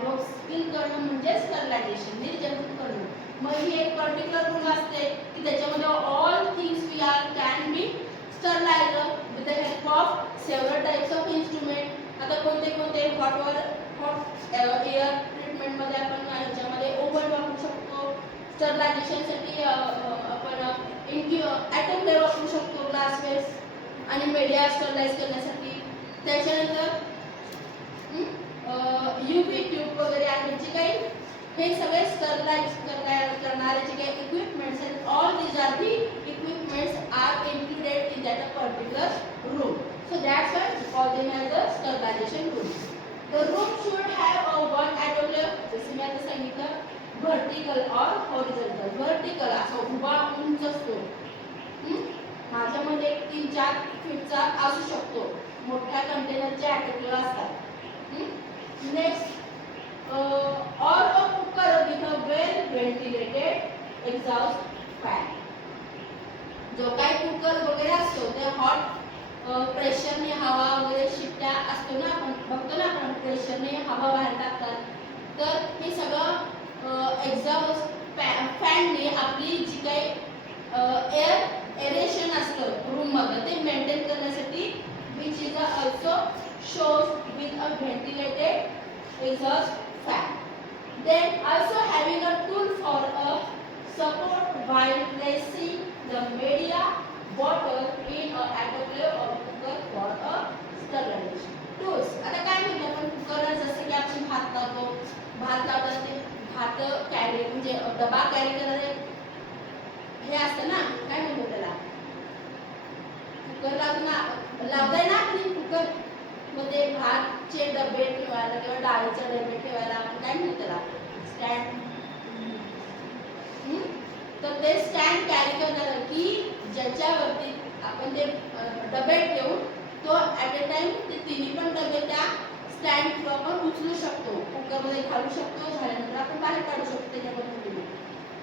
Hydroxyl करणं म्हणजे sterilisation, निर्जंतुक करणं. मग ही एक पर्टिक्युलर रूल असते की त्याच्यामध्ये all things we are can be sterilised with the help of several types of instrument. आता कोणते कोणते हॉट एअर ट्रीटमेंट मध्ये आपण ह्याच्यामध्ये ओव्हन वापरू शकतो, स्टरलायझेशनसाठी आपण ॲटोम वापरू शकतो, ग्लास वेस्ट आणि मीडिया स्टरलाइज करण्यासाठी. त्याच्यानंतर UV ट्यूब वगैरे आहेत जे काही हे सगळे स्टरलाइज करणारे जे काही इक्विपमेंट्स आहेत, all these are the equipments are included in that particular room. So that's why we call them as the sterilization room. The room should have a one atom layer, जसं मी आता सांगितलं, vertical or horizontal. Vertical असा उभा उंच असतो, माझ्यामध्ये 3-4 फीटचा असू शकतो, मोठ्या कंटेनरचे ॲटोम असतात. Next or a cooker with a well ventilated exhaust fan. जो काय कुकर वगैरे असतो ते हॉट प्रेशरने हवा वगैरे शिट्ट्या असतो ना, आपण बघतो ना, आपण प्रेशरने हवा बाहेर टाकतात, तर हे सगळं एक्झॉस्ट फॅनने आपली जी काही एरेशन असतं रूम मध्ये ते मेंटेन करण्यासाठी, which is also shows with a ventilated exhaust fan. Then also having a tool for a support while placing the media bottle in a autoclave or cooker for a sterilization. Tools. आता काय म्हणतो आपण cooker, जसं की आपण भात लावतात ते भात कॅरी म्हणजे डबा कॅरी करणारे हे असतं ना, काय म्हणतो त्याला, कुकर लावताय ना आपण कुकर, मग ते भातचे डबे ठेवायला किंवा डाळीचे डबे ठेवायला आपण काय म्हणतो त्याला, स्टँड. तर ते स्टँड कॅरी करणार की ज्याच्यावरती आपण ते डबे ठेवून तो ॲट अ टाइम ते तिन्ही पण डबे त्या स्टँड थ्रू आपण उचलू शकतो, कुकरमध्ये घालू शकतो, झाल्यानंतर आपण बाहेर काढू शकतो त्याच्यामधून.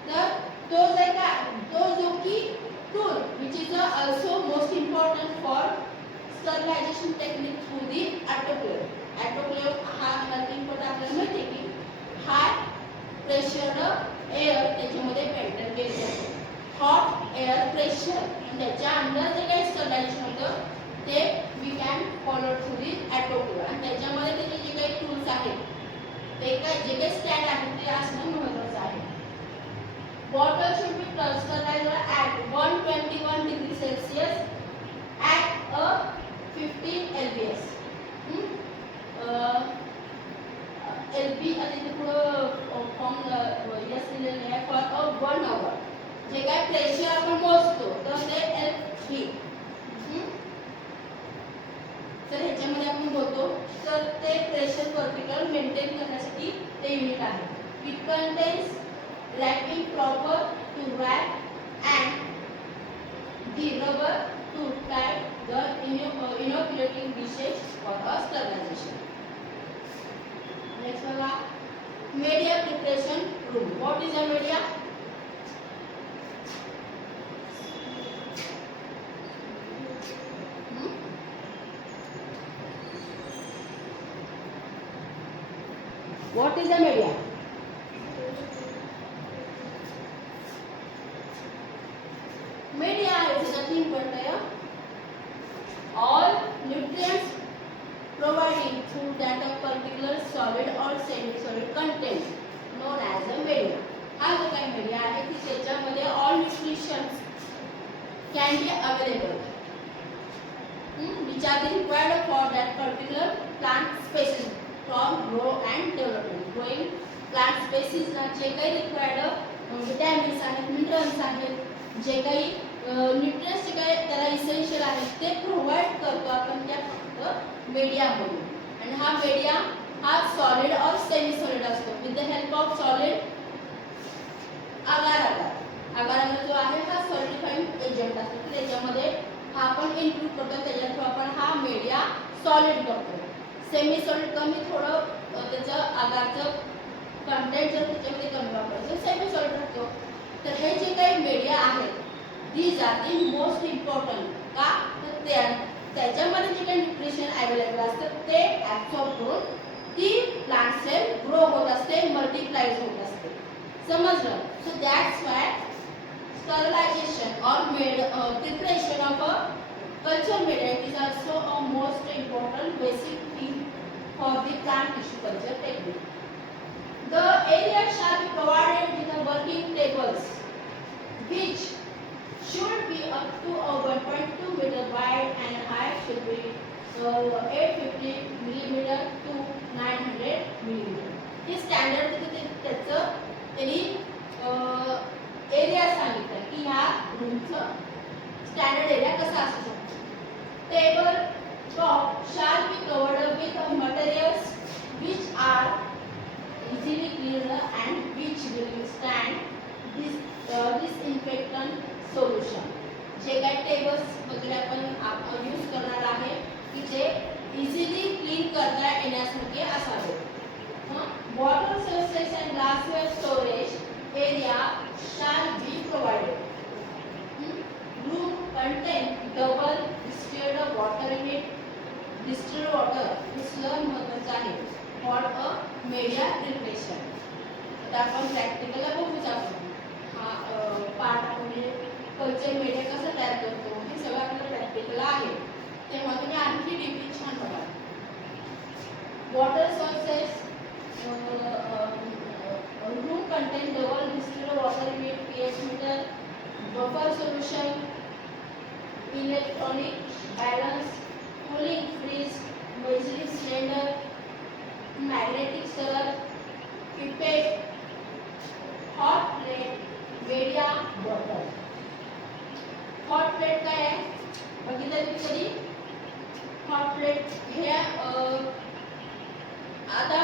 तर तो जो की tool which is also most important for sterilisation technique through the autoclave. Autoclave हा नथिंग बट आपल्याला माहिती आहे की हाय प्रेशर एअर त्याच्यामध्ये मेंटेन केले जाते, हॉट एअर प्रेशर, आणि त्याच्या अंदर जे काही स्टरलायझेशन होतं ते we can follow through the autoclave. आणि त्याच्यामध्ये त्याचे जे काही टूल्स आहेत, ते जे काही स्टँड आहे ते असणं महत्त्वाचं आहे. Bottle should be sterilised at 121 degree Celsius at a 15 LBS. LB आणि ते पुढं फॉर्म यस दिलेले आहे फॉर 1 hour. जे काय प्रेशर आपण मोजतो तर ते LB. तर ह्याच्यामध्ये आपण बोलतो तर ते प्रेशर पर्टिक्युलर मेंटेन करण्यासाठी ते युनिट आहे. It contains wrapping proper to wrap and the rubber to tie the inoculating dishes for a sterilization. Next one, media preparation room. What is a media? What is a media? Media is nothing but all nutrients providing through that a particular solid or semi-solid content known as a media. हा जो काही media आहे की त्याच्यामध्ये all nutritions can be available which are required for that particular plant species from grow and development. Growing plant species ना जे काही required vitamins आहेत, मिनरल्स आहेत, जे काही न्यूट्रिएंट्स जे काही त्याला इसेन्शियल आहेत ते प्रोव्हाइड करतो आपण त्या फक्त मीडियामधून. आणि हा मीडिया हा सॉलिड और सेमी सॉलिड असतो with the help of solid agar जो आहे हा सॉलिडिफाइंग एजंट असतो की त्याच्यामध्ये हा आपण इन्क्लूड करतो, त्याच्या थ्रू आपण हा मीडिया सॉलिड करतो. सेमी सॉलिड कमी थोडं त्याचं अगारचं कंटेंट जर त्याच्यामध्ये कमी वापरायचं सेमी सॉलिड राहतो. तर हे जे काही मीडिया आहेत these are the most important. का तर त्याच्यामध्ये जे काही न्यूट्रिशन अवेलेबल असतं ते ॲब्सॉर्ब करून ती प्लांट सेल ग्रो होत असते, मल्टिप्लाइज होत असते. समजलं? So that's why sterilization or preparation of a culture media is also a most important basic thing for the plant tissue culture technique. The area shall be provided with the working tables which should be up to a 1.2 meter wide and height should be 850 millimeter to 900 millimeter. हे standard त्याचं त्यांनी area सांगितलं की ह्या रूमचं standard area कसा असू शकतो. Table top shall be covered with materials which are easily clean and which will stand disinfectant solution. जे काही टेबल्स वगैरे आपण यूज करणार आहे की जे इझिली क्लीन करता येण्यासारखे असावे. Water sources and glassware storage area shall be provided. Room contain double distilled water in it. Distilled water is महत्त्वाचं आहे for a media preparation. आता आपण प्रॅक्टिकलला बघूच आपण हा पार्ट म्हणजे कल्चर मीडिया कसं तयार करतो हे सगळं आपल्याला प्रॅक्टिकल आहे. तेव्हा तुम्ही आणखी डीपली छान बघा. Water sources room contain double distilled water in it, pH meter, buffer solution, electronic balance, cooling freeze, measuring cylinder, magnetic stirrer, pipette, hot plate, media bottle. hot plate काय आहे बघितलं तुम्ही कधी? hot plate हे आता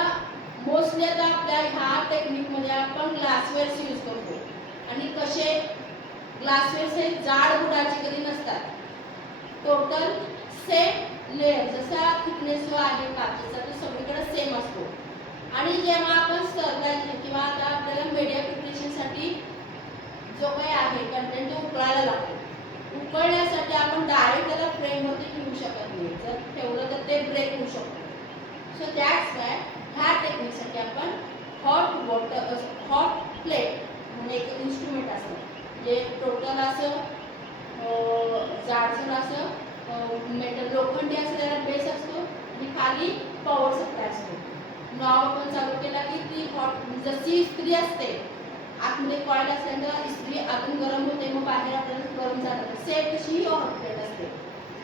mostly आता आपल्या ह्या टेक्निक मध्ये आपण ग्लासवेअर्स यूज करतो. आणि कसे ग्लासवेअर्स हे जाड बुडाचे कधी नसतात, टोटल सेम लेअर जसा थिकनेस जो आहे काचेचा तो सगळीकडे सेम असतो. आणि जेव्हा आपण स्टरलाइज किंवा आता आपल्याला मीडिया प्रिपरेशनसाठी जो काही आहे कंटेंट तो उकळायला लागतो. उकळण्यासाठी आपण डायरेक्ट त्याला फ्रेमवरती ठेवू शकत नाही, जर ठेवलं तर ते ब्रेक होऊ शकतो. सो दॅट्स वाय ह्या टेक्निकसाठी आपण हॉट प्लेट म्हणजे एक इन्स्ट्रुमेंट असतं जे टोटल असं जाडसर असं मेटल लोखंडी असं त्याला बेस असतो आणि खाली पॉवर सप्लाय असतो. नॉब आपण चालू केला की ती हॉट जशी इस्त्री असते आतमध्ये कॉईल असल्यानंतर इस्त्री आतून गरम होते मग बाहेर आपल्याला गरम जातात, सेम तशी ही हॉट प्लेट असते.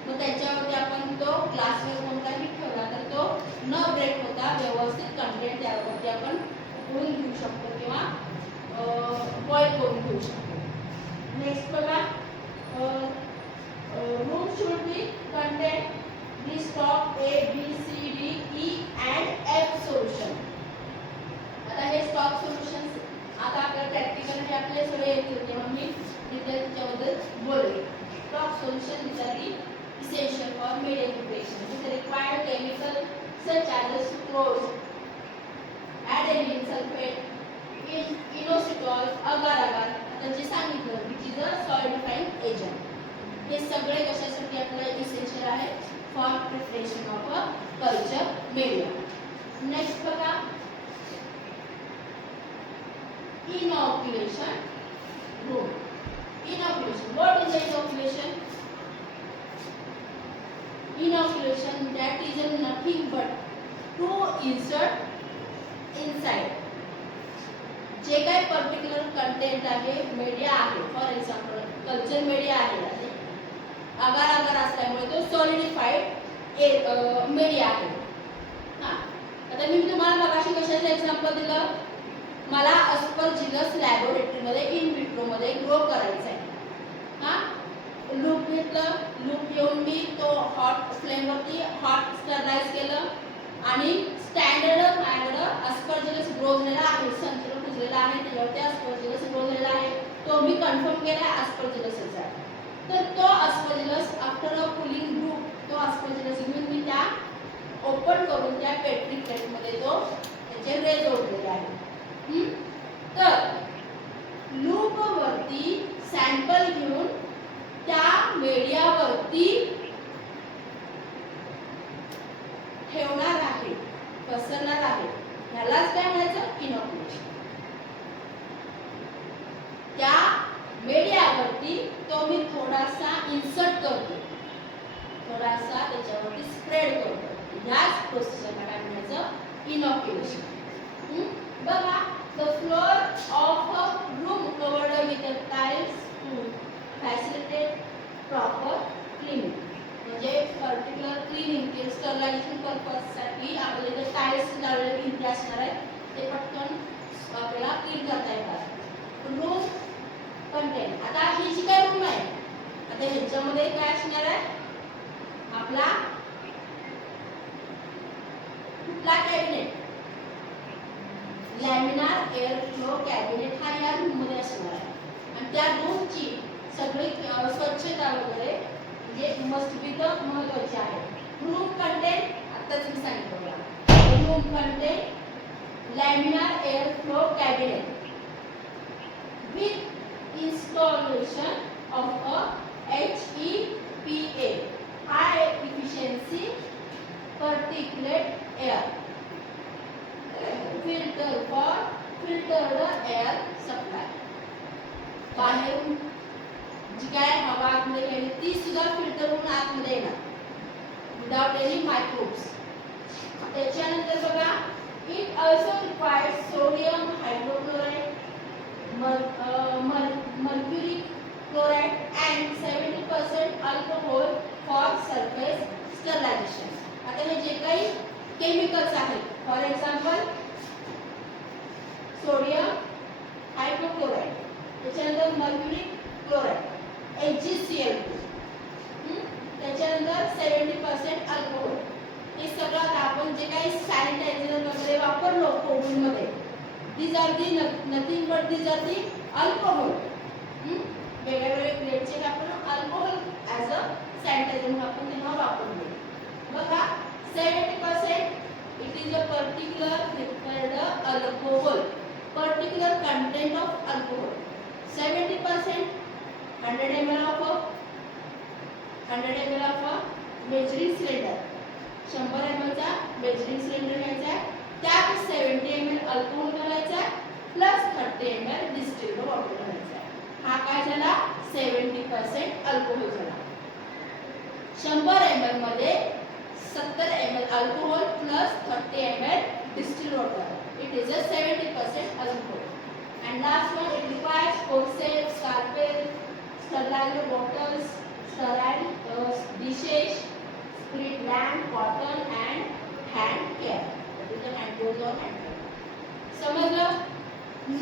मग त्याच्यावरती आपण तो ग्लासवर कोणताही ठेवला तर तो न ब्रेक होता व्यवस्थित कंटेंट त्यावरती आपण उकळून घेऊ शकतो किंवा बॉईल करून घेऊ शकतो. नेक्स्ट बघा, room should be contain the stock A B C D E and F solution. आता हे स्टॉक सोल्युशन आता आपल्या प्रॅक्टिकल हे आपले सगळे येतील तेव्हा मी डिटेल त्याच्याबद्दल बोलेन. Stock solution these are the essential for media preparation. It is required chemical such as sucrose, adenine sulfate, inositol, agar-agar आता जे सांगितलं which is a solidifying agent. हे सगळे कशासाठी आपल्याला इसेन्शियल आहे for preparation of a culture media. Next बघा, inoculation room. Inoculation, what is the inoculation? Inoculation that is nothing but to insert inside जे काही पर्टिक्युलर कंटेंट आहे मीडिया आहे, फॉर एक्झाम्पल कल्चर मीडिया आहे अगार अगार असल्यामुळे तो सॉलिडिफाईड मीडिया आहे. हां, आता मी तुम्हाला मगाशी कशाचं एक्झाम्पल दिलं, मला अस्परजिलस लॅबोरेटरीमध्ये इन विट्रोमध्ये ग्रो करायचं आहे. हां, लूप घेतलं, लूप घेऊन मी तो हॉट फ्लेमवरती हॉट स्टरलाइज केलं आणि स्टँडर्ड माझ्याकडं अस्परजिलस ग्रो झालेला आहे, संत्र कुजलेला आहे, त्याच्यावरती अस्परजिलस ग्रो झालेला आहे, तो मी कन्फर्म केला अस्परजिलसच आहे. तर तो Aspergillus after a cooling group तो अस्परजिलस घेऊन मी त्या ओपन करून त्या पेट्री प्लेटमध्ये तो त्याचे रे जोडलेले आहे. तर लूपवरती सॅम्पल घेऊन त्या मीडियावरती ठेवणार आहे. पसरणार आहे ह्यालाच काय म्हणायचं इनॉक्युलेशन. त्या मीडियावरती तो मी थोडासा इन्सर्ट करतो, थोडासा त्याच्यावरती स्प्रेड करतो, ह्याच प्रोसेसला काय म्हणायचं इनॉक्युलेशन. बघा the floor of a room covered with a tiles to facilitate proper cleaning. म्हणजे पर्टिक्युलर क्लीनिंग स्टरलायझेशन पर्पज साठी आपल्याला जे टाइल्स लावलेले भिंती असणार आहेत ते पटकन आपल्याला क्लीन करता येतात. रूम कंटेंट, आता ही जी काय रूम आहे आता ह्याच्यामध्ये काय असणार आहे आपला कुठला cabinet, laminar air flow cabinet हा या रूम मध्ये असणार आहे. आणि त्या रूमची सगळी स्वच्छता वगैरे म्हणजे मस्ट बी द महत्त्वाची आहे. रूम कंटेंट आताच मी सांगितलं बघा, room content laminar air flow cabinet with installation of a HEPA high efficiency particulate air filter for filtered air supply. बाहेरून जी काय हवा आतमध्ये गेली ती सुद्धा फिल्टर होऊन आतमध्ये येणार विदाउट एनी मायक्रोब्स. त्याच्यानंतर बघा it also requires sodium hydrochloride, mercury chloride and 70% alcohol for surface sterilization. आता हे जे काही केमिकल्स आहेत फॉर एक्झाम्पल सोडियम हायड्रोक्लोराइड, त्याच्यानंतर मर्क्युरी क्लोराइड HgCl2, त्याच्यानंतर 70% अल्कोहोल. हे सगळं आता आपण जे काही सॅनिटायझर वगैरे वापरलो कोविड मध्ये these are the nothing but these are the alcohol. वेगळ्या वेगळ्या ग्रेडचे आपण अल्कोहोल ॲज अ सॅनिटायझर म्हणून आपण तेव्हा वापरले. बघा 70% it is a particular prepared alcohol, particular content of alcohol. 70% 100 ml of measuring cylinder, 100 ml चा मेजरिंग सिलेंडर घ्यायचा आहे, त्यात 70 ml अल्कोहोल घालायचा प्लस 30 ml डिस्टिल्ड वॉटर घालायचा. हा काय झाला 70% अल्कोहोल झाला. 100 ml मध्ये 70 ml alcohol plus 30 ml distilled water. It is a 70% alcohol. And last one, it requires forceps, carpet, sterile bottles, sterile dishes, split lamp, cotton and hand care. That is the hand goes on hand care. समजलं?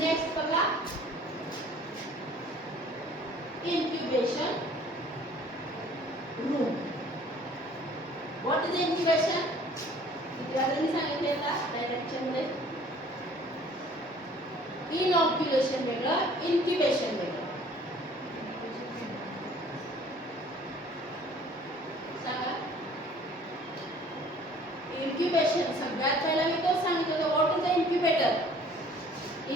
Next बघा incubation room. What is incubation? विद्यार्थ्यांनी सांगितले का direction मध्ये inoculation वेगळं incubation वेगळं. सांगा incubation सगळ्यात पहिला मी तो सांगितलं what is a incubator.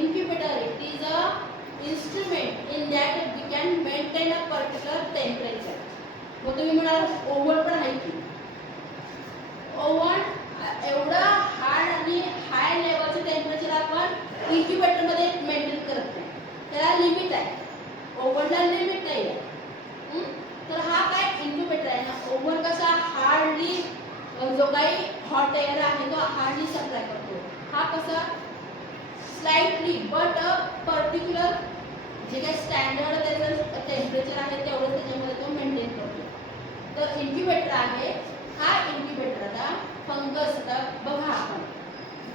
Incubator it is a instrument in that we can maintain a particular temperature. मग तुम्ही म्हणाल ओव्हन पण आहे की ओव्हन एवढा हार्ड आणि हाय लेवलचं टेम्परेचर आपण इन्क्युबेटर मध्ये मेंटेन करत नाही, त्याला लिमिट आहे. ओव्हनला लिमिट नाही आहे. तर हा काय इन्क्युबेटर आहे ना, ओव्हन कसा हार्डली जो काही हॉट एअर आहे तो हार्डली सप्लाय करतो, हा कसा स्लाइटली बट अ पर्टिक्युलर जे काही स्टँडर्ड त्याचं टेम्परेचर आहे तेवढं त्याच्यामध्ये तो मेंटेन करतो. तर इन्क्युबेटर आहे हा इन्क्युबेटर. आता फंगस आता बघा आपण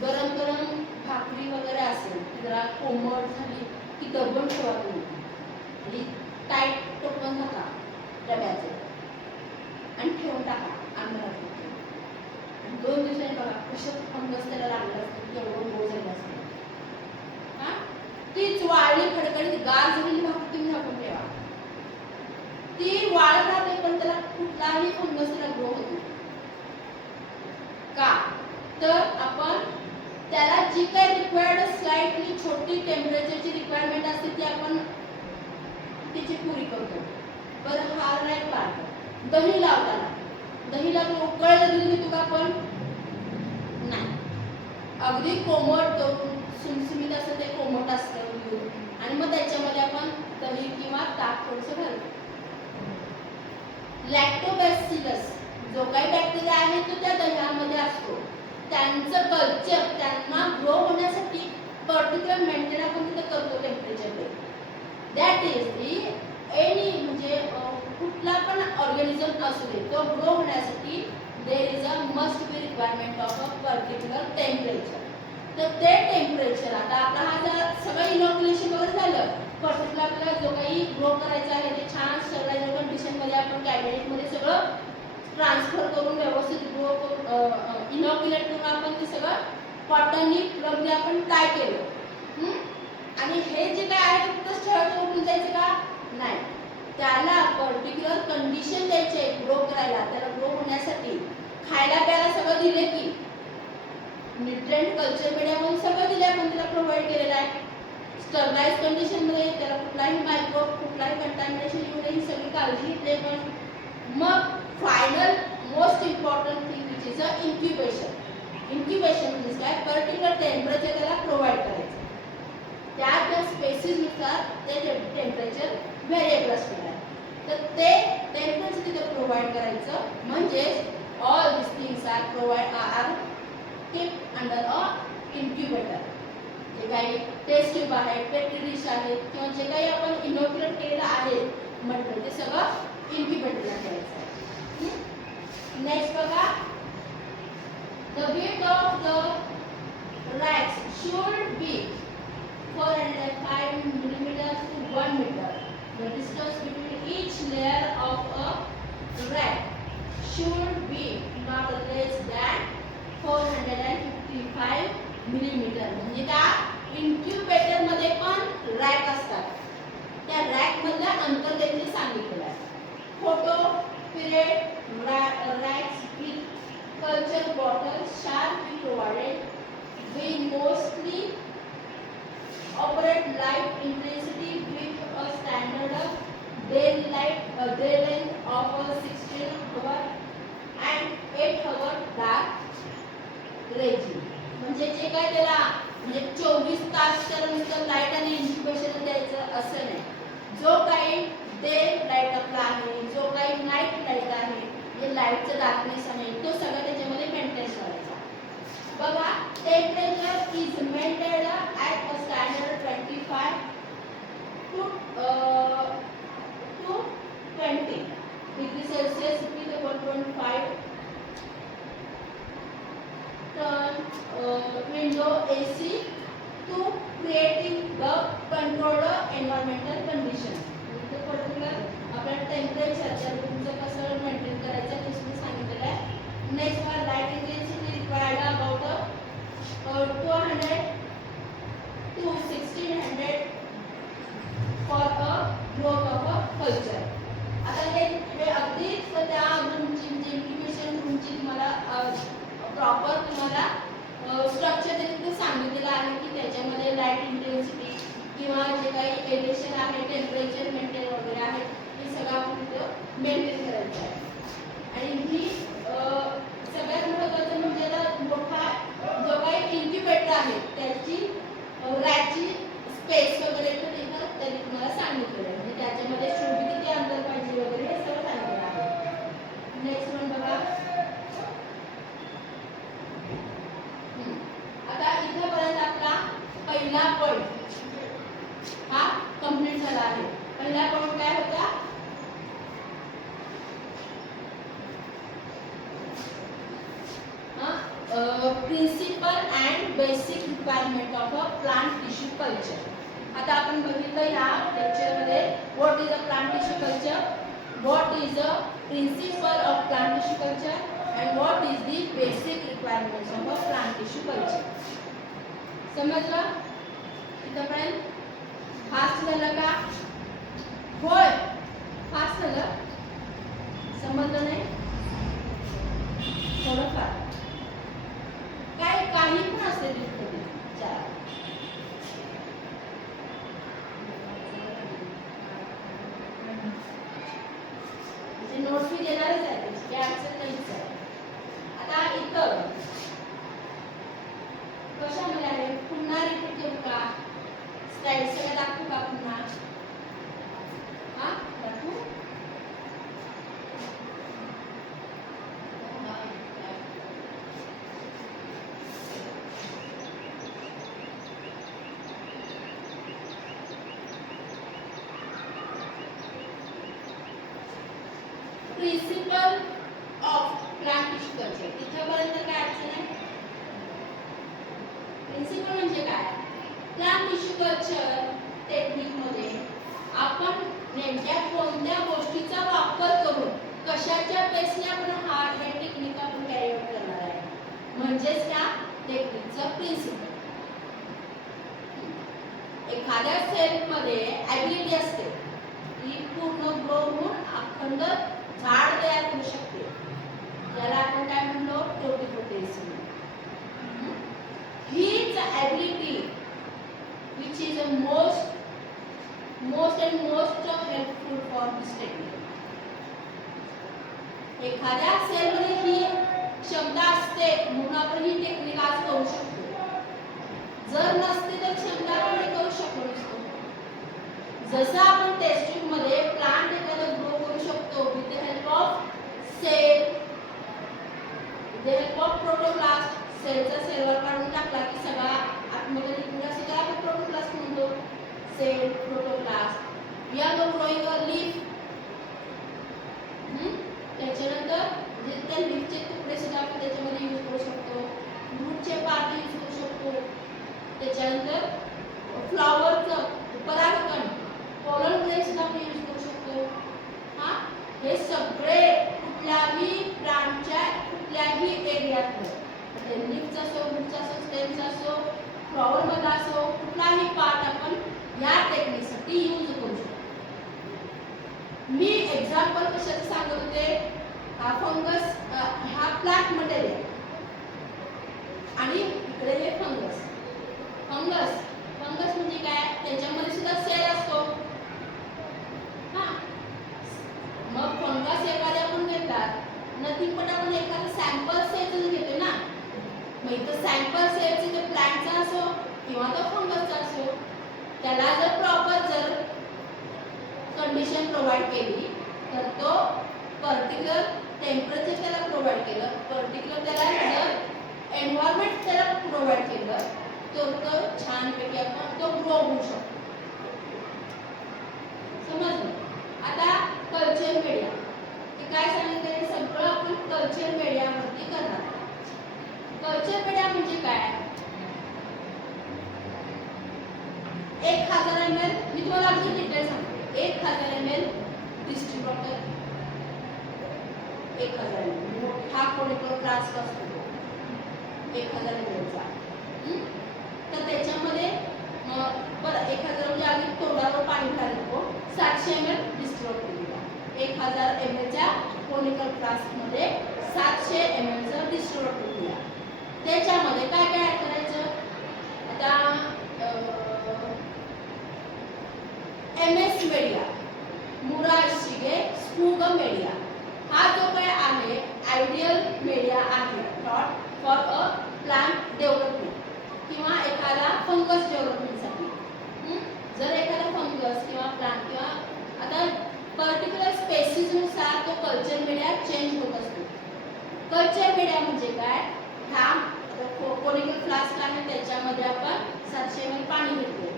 गरम गरम भाकरी वगैरे असेल ती जरा कोमट झाली की दबून ठेवा तुम्ही आणि टाईट टोपण टाका डब्याचे आणि ठेवून टाका अंधारात. 2 दिवसांनी बघा कशा फंगस त्याला लागलं असतं, केवढं गो झालं असतं. तीच वाळली खडखडीत गार झालेली भाकरी तुम्ही टाकून ठेवा, ती वाळत राहते पण त्याला कुठलाही फंगस त्याला ग्रो होत नाही. का तर आपण त्याला जी काही रिक्वायर्ड स्लाइटली छोटी टेम्परेचरची रिक्वायरमेंट असते ती आपण त्याची पुरी करतो. बरं हा राईट पार्ट. दही लावताना दहीला उकळलेलं दूध घेतो का आपण? नाही. अगदी कोमट सुमसुमीत असं ते कोमट असतं दूध आणि मग त्याच्यामध्ये आपण दही किंवा ताक थोडंसं घालतो. लॅक्टोबॅसिलस जो काही बॅक्टेरिया आहे तो त्या दह्यामध्ये असतो. त्यांचं कल्चर त्यांना ग्रो होण्यासाठी पर्टिक्युलर मेंटेन आपण तिथे करतो टेम्परेचरवर. दॅट इज दी एनी म्हणजे कुठला पण ऑर्गॅनिझम असू दे तो ग्रो होण्यासाठी there is a must be requirement of a particular temperature. तर ते टेम्परेचर आता आपला हा जर सगळं इनॉक्युलेशन वगैरे झालं पर्टिक्युलर आपल्याला जो काही ग्रो करायचा आहे ते छान स्टरलाइज कंडिशनमध्ये आपण कॅबिनेटमध्ये सगळं ट्रान्सफर करून व्यवस्थित ग्रो करून इनॉक्युलेट करून आपण ते सगळं कॉटननी प्लगने आपण टाय केलं. आणि हे जे काय आहे फक्त शहर उठून जायचं का नाही, त्याला पर्टिक्युलर कंडिशन द्यायची आहे ग्रो करायला. त्याला ग्रो होण्यासाठी खायला प्यायला सगळं दिले की न्यूट्रिएंट कल्चर मीडियामध्ये सगळं दिले आपण त्याला प्रोव्हाइड केलेलं आहे. स्टरलाइज कंडिशनमध्ये त्याला कुठलाही मायक्रोब कुठलाही कंटॅमिनेशन येऊ नये ही सगळी काळजी घेतली आपण. मग final most important thing which is a incubation. Incubation म्हणजे काय, पर्टिक्युलर टेम्परेचर त्याला प्रोव्हाइड करायचं. त्या स्पेसिसनुसार ते टेम्परेचर व्हेरिएबल असणार आहे. तर ते टेम्परेचर तिथे प्रोव्हाइड करायचं. म्हणजे all this things are kept under a incubator. जे काही टेस्ट ट्यूब आहेत, पेट्री डिश आहेत किंवा जे काही आपण इनॉक्युलेट केलेलं आहे म्हटलं ते सगळं इन्क्युबेटरला ठेवायचं आहे. नेक्स्ट बघा, the width of the racks should be 405 millimeters to 1 meter. The distance between each layer of a rack should be not less than 455 millimetre. म्हणजे त्या इन्क्युबेटर मध्ये पण रॅक असतात. त्या रॅक मधलं अंतर देखील सांगितलेलं आहे. Photo period racks with culture bottles shall be provided. We mostly operate light intensity with a standard day length of 16 hour and 8 hour dark regime. म्हणजे जे काय त्याला म्हणजे 24 तास त्याला नुसतं लाईट आणि इन्क्युबेशन द्यायचं असं नाही. जो काही डे लाईट आपला आहे, जो काही नाईट लाईट आहे, जे लाईटचं डार्कनेस आहे तो सगळं त्याच्यामध्ये मेंटेन करायचा. बघा, temperature is maintained at a standard 25 to 20 degree Celsius with 1.5 window AC to creating the controlled environmental condition. म्हणजे पर्टिक्युलर आपल्याला टेम्परेचर तुमचं कसं मेंटेन करायचं ते सुद्धा सांगितलेलं आहे. Next one, light intensity required about 200 to 1600 for a growth of a culture. आता हे अगदीच त्या रूमची म्हणजे इन्क्युबेशन रूमची तुम्हाला प्रॉपर तुम्हाला स्ट्रक्चर देखील सांगितलेलं आहे की त्याच्यामध्ये लाईट इंटेन्सिटी किंवा जे काही एलिवेशन आहे, टेम्परेचर मेंटेन वगैरे आहे हे सगळं आपण तिथं मेंटेन करायचं आहे. आणि ही सगळ्यात महत्त्वाचं म्हणजे आता मोठा जो काही इन्क्युबेटर आहे त्याची रॅकची स्पेस वगैरे तो तिथं त्यांनी तुम्हाला सांगितलेलं आहे. म्हणजे त्याच्यामध्ये शूट किती अंतर पाहिजे वगैरे हे सगळं सांगितलेलं आहे. नेक्स्ट वन बघा, आता इथपर्यंत आपला पहिला पॉइंट हा कंप्लीट झाला आहे. पहिला पॉइंट काय होता, principle and basic requirement of a plant tissue culture. आता आपण बघितलं या लेक्चरमध्ये what is a plant tissue culture, what is a principle of plant tissue culture and what is the basic requirements of a plant tissue culture. समजलं इथपर्यंत? Fast झालं का? होय, फास्ट झालं. समजलं नाही थोडंफार काय काही पण असते तिथे चार म्हणजे नोट्स मी देणारच आहे त्याची काय अडचण नाहीच आहे. आता इथं स्लाइड सगळं दाखवू का पुन्हा? हा दाखवू? Principle of plant tissue culture. इथपर्यंत काय अडचण आहे? प्रिन्सिपल म्हणजे काय? प्लांट टिश्यू कल्चर टेक्निक मध्ये आपण नेमक्या कोणत्या गोष्टीचा वापर करून कशाच्या बेसने आपण हे टेक्निक आपण कॅरी आउट करणार आहे, म्हणजेच त्या टेक्निकचा प्रिन्सिपल. एखाद्या सेल मध्ये ॲबिलिटी असते ही पूर्ण ग्रो होऊन अखंड झाड तयार करू शकते, ज्याला आपण काय म्हणतो टोटिपोटेन्सी. हीच ability which is the most helpful for this technique. एखाद्या सेल मध्ये ही क्षमता असते म्हणून आपण ही टेक्निक आज करू शकतो. जर नसते तर क्षमता आपण हे करू शकलो नसतो. जसं आपण टेस्ट ट्यूब मध्ये प्लांट एखादा ग्रो करू शकतो with the help of cell, with the help of protoplast. सेलचा सेलवर काढून टाकला की सगळा आतमध्ये लिक्विड असतो त्याला आपण प्रोटोप्लास्ट म्हणतो. Cell, protoplast. We are growing a leaf. त्याच्यानंतर जे त्या लीफचे तुकडे सुद्धा आपण त्याच्यामध्ये यूज करू शकतो. रूटचे पार्ट यूज करू शकतो. त्याच्यानंतर फ्लॉवरचं परागकण, पोलन ग्रेन सुद्धा आपण यूज करू शकतो. हा, हे सगळे कुठल्याही प्लांटच्या कुठल्याही एरियात, लीफचा असो, रूटचा असो, स्टेमचा असो, फ्लॉवर मध्ये असो, कुठलाही पार्ट आपण या टेक्निकसाठी यूज करू शकतो. मी एक्झाम्पल कशाचं सांगत होते? हा फंगस, हा प्लांट मटेरियल आणि इकडे हे फंगस. फंगस म्हणजे काय? त्याच्यामध्ये सुद्धा सेल असतो. हा, मग फंगस एखाद्या आपण घेतात नथिंग पण आपण एखादा सॅम्पल सेलचं घेतो ना. मग इथं सॅम्पल सेलचे जे प्लांटचा असो किंवा तो फंगसचा असो, त्याला जर प्रॉपर जर कंडिशन प्रोव्हाइड केली तर तो पर्टिक्युलर टेम्परेचर त्याला प्रोव्हाइड केलं, पर्टिक्युलर त्याला जर एन्व्हायरमेंट त्याला प्रोव्हाइड केलं तर तो छानपैकी आपण तो ग्रो होऊ शकतो. समजलं? आता कल्चर मीडिया हे काय सांगितलं? सगळं आपण कल्चर मीडियावरती करणार. कल्चर मीडिया म्हणजे काय? 1000 ml, मी तुम्हाला अगदी डिटेल सांगते. 1000 ml डिस्ट्री बॉटल, 1000 ml मोठा कोनिकल फ्लास्क असतो 1000 ml चा. तर त्याच्यामध्ये बरं 1000 म्हणजे आधी तोंडावर पाणी घालतो. 700 ml डिस्ट्री बॉटल दिला. 1000 ml च्या कोनिकल फ्लास्क मध्ये 700 ml चा डिस्ट्री बॉटल दिला. त्याच्यामध्ये काय काय ऍड करायचं? आता MS मीडिया, मुराशिगे स्पूगम मीडिया, हा जो काय आहे आयडियल मीडिया आहे फॉर अ प्लांट डेव्हलपमेंट किंवा एखादा फंगस डेव्हलपमेंटसाठी. जर एखादा फंगस किंवा प्लांट किंवा आता पर्टिक्युलर स्पेसिसनुसार तो कल्चर मीडिया चेंज होत असतो. कल्चर मीडिया म्हणजे काय? हा कोनिकल फ्लास्क आहे त्याच्यामध्ये आपण 700 ml पाणी घेतो.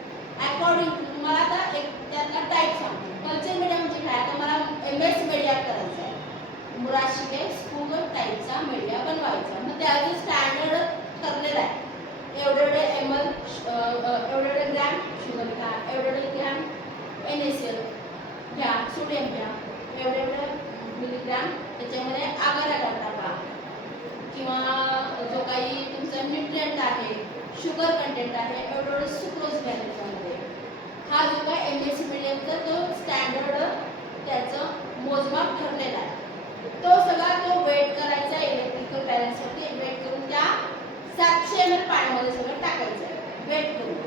अकॉर्डिंग टू तुम्हाला आता एक त्यातला टाईप सांगतो. कल्चर मीडिया म्हणजे काय? आता मला MS मीडिया करायचा आहे, मुराशिगे स्पूगम टाईपचा मीडिया बनवायचा. मग त्याचं स्टँडर्ड ठरलेलं आहे. एवढे ml, एवढे ग्रॅम शुगर घ्या, एवढे ग्रॅम NaCl घ्या, सोडियम घ्या, एवढे मिलीग्रॅम त्याच्यामध्ये आगर टाका किंवा जो काही तुमचा न्यूट्रिएंट आहे, शुगर कंटेंट आहे, एवढं सुक्रोज घ्या त्याच्यामध्ये. हा जो काय MS मीडियमचा तो स्टँडर्ड त्याचं मोजमाप ठरलेला आहे. तो सगळा तो वेट करायचा इलेक्ट्रिकल बॅलन्सवरती वेट करून त्या 700 ml पाण्यामध्ये सगळं टाकायचं आहे वेट करून.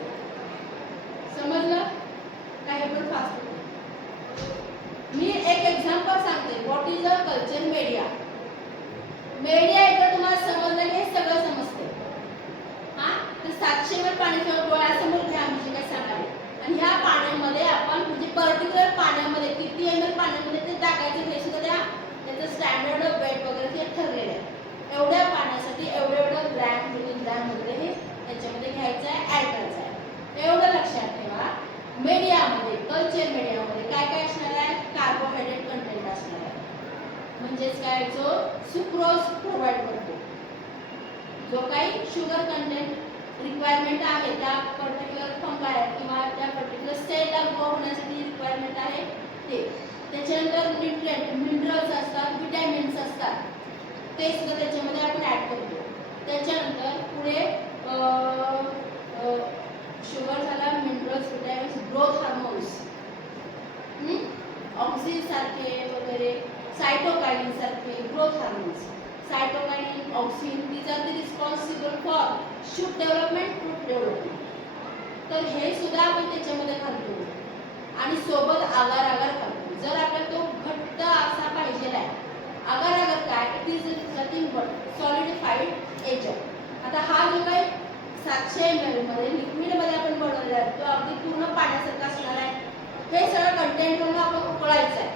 समजलं? काही पण फास्ट. मी एक एक्झाम्पल सांगते. What is a culture media? Media एकदा तुम्हाला समजलं की हे सगळं समजते. हा, तर 700 ml पाणी डोळ्यासमोर घ्या म्हणजे काय सांगावे. पाण्यामध्ये किती ml पाण्यामध्ये ते टाकायचं हे सुद्धा त्याचं स्टँडर्ड वेट वगैरे ते ठरलेलं आहे. एवढ्या पाण्यासाठी एवढं ग्रॅम मिलीग्रॅम वगैरे हे त्याच्यामध्ये घ्यायचं आहे, ऍड करायचं आहे. एवढं लक्षात ठेवा. मीडियामध्ये कल्चर मीडियामध्ये काय काय असणार आहे? कार्बोहायड्रेट कंटेंट असणार आहे. म्हणजेच काय जो सुक्रोज प्रोव्हाइड करतो, जो काही शुगर कंटेंट रिक्वायरमेंट आहे त्या पर्टिक्युलर फंगाय किंवा त्या पर्टिक्युलर सेलला ग्रो होण्यासाठी रिक्वायरमेंट आहे ते. त्याच्यानंतर न्यूट्रिएंट मिनरल्स असतात, विटॅमिन्स असतात, ते सुद्धा त्याच्यामध्ये आपण ऍड करतो. त्याच्यानंतर पुढे शुगर झाला, minerals, vitamins, growth hormones, auxin सारखे वगैरे, सायटोकाइनिन सारखे growth hormones. Cytokinin, auxin, these are the responsible for shoot development, fruit development. तर हे सुद्धा आपण त्याच्यामध्ये घालतो आणि सोबत आगार आगार घालतो. जर आपल्याला तो घट्ट असा पाहिजे आहे, आगार आगार काय, it is nothing but solidified agent. आता हा जो काही 700 ml मध्ये लिक्विड मध्ये आपण बनवलेला आहे तो अगदी पूर्ण पाण्यासारखा असणार आहे. हे सगळं कंटेंट आपण उकळायचं आहे.